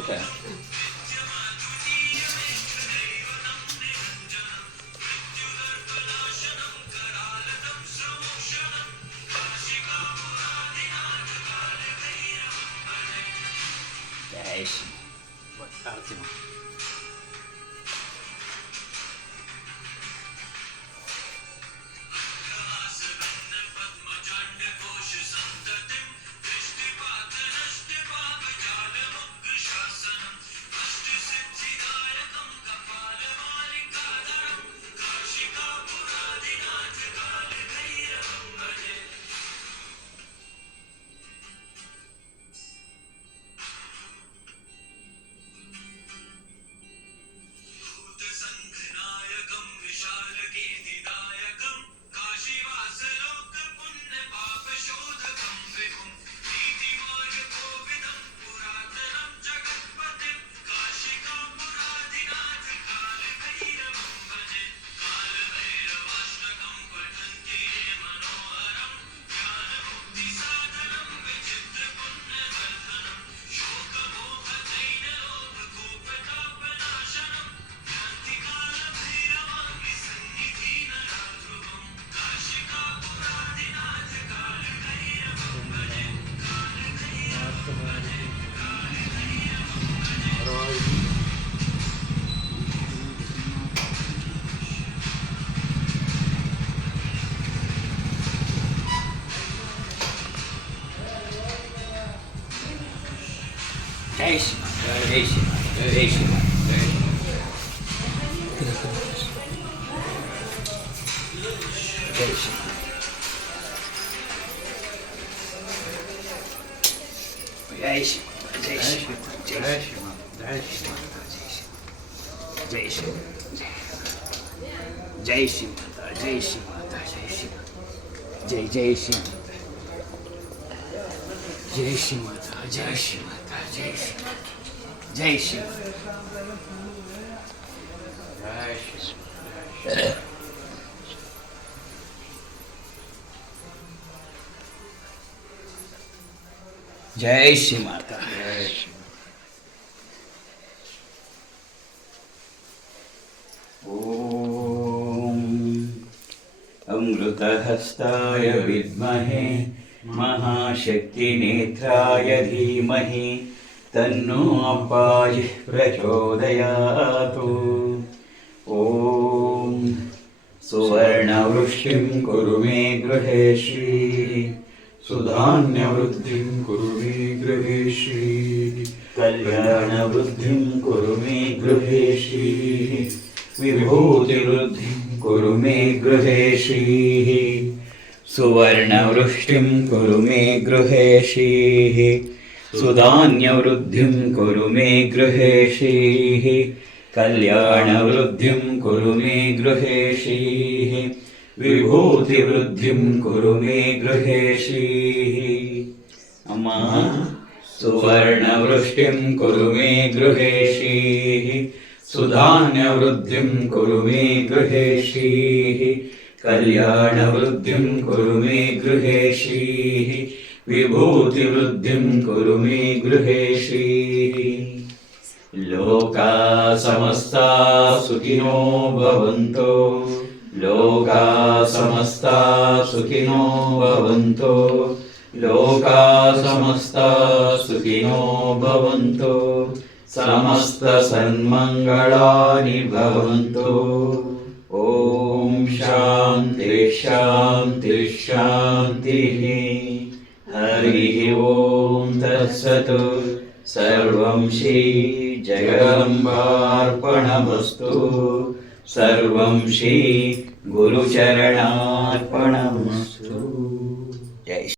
कुठं आहे? जय श्री आरती मग. जय श्री जय श्री जय श्री जय श्री जय श्री जय श्री जय श्री जय श्री जय श्री माता जय श्री माता जय श्री जय जय श्री माता जय श्री माता जय श्री माता जय श्री जय श्री जय श्री माता जय श्री ओम अमृतहस्ताय विद्महे महाशक्तिनेत्राय धीमहि तन्नो अप्पाजि प्रचोदयातु। ॐ सुवर्णवृष्टिं कुरु मे गृहे श्री सुधान्यवृद्धिं कुरु मे गृहे श्री कल्याणवृद्धिं कुरु मे गृहे श्री विभूतिवृद्धिं कुरु मे गृहे श्री सुवर्णवृष्टिं कुरु मे गृहे श्री सुधान्यवृद्धिं कुरु मे गृहे श्री कल्याणवृद्धिं कुरु मे गृहे श्री विभूतिवृद्धिं कुरु मे गृहे श्री अम्मा सुवर्णवृष्टिं कुरु मे गृहे श्री सुधान्यवृद्धिं कुरु मे गृहे श्री कल्याणवृद्धिं कुरु मे गृहे श्री विभूतिवृद्धिं कुरु मे गृहे श्री लोका समस्ता सुखिनो भवन्तु लोका समस्ता सुखिनो भवन्तु लोका समस्ता सुखिनो भवन्तु समस्त सन्मङ्गलानि भवन्तु ॐ शान्ति शान्ति शान्तिः हरिः ॐ तत्सत् सर्वं श्री जगदम्बार्पणमस्तु सर्वं श्री गुरुचरणार्पणमस्तु। जय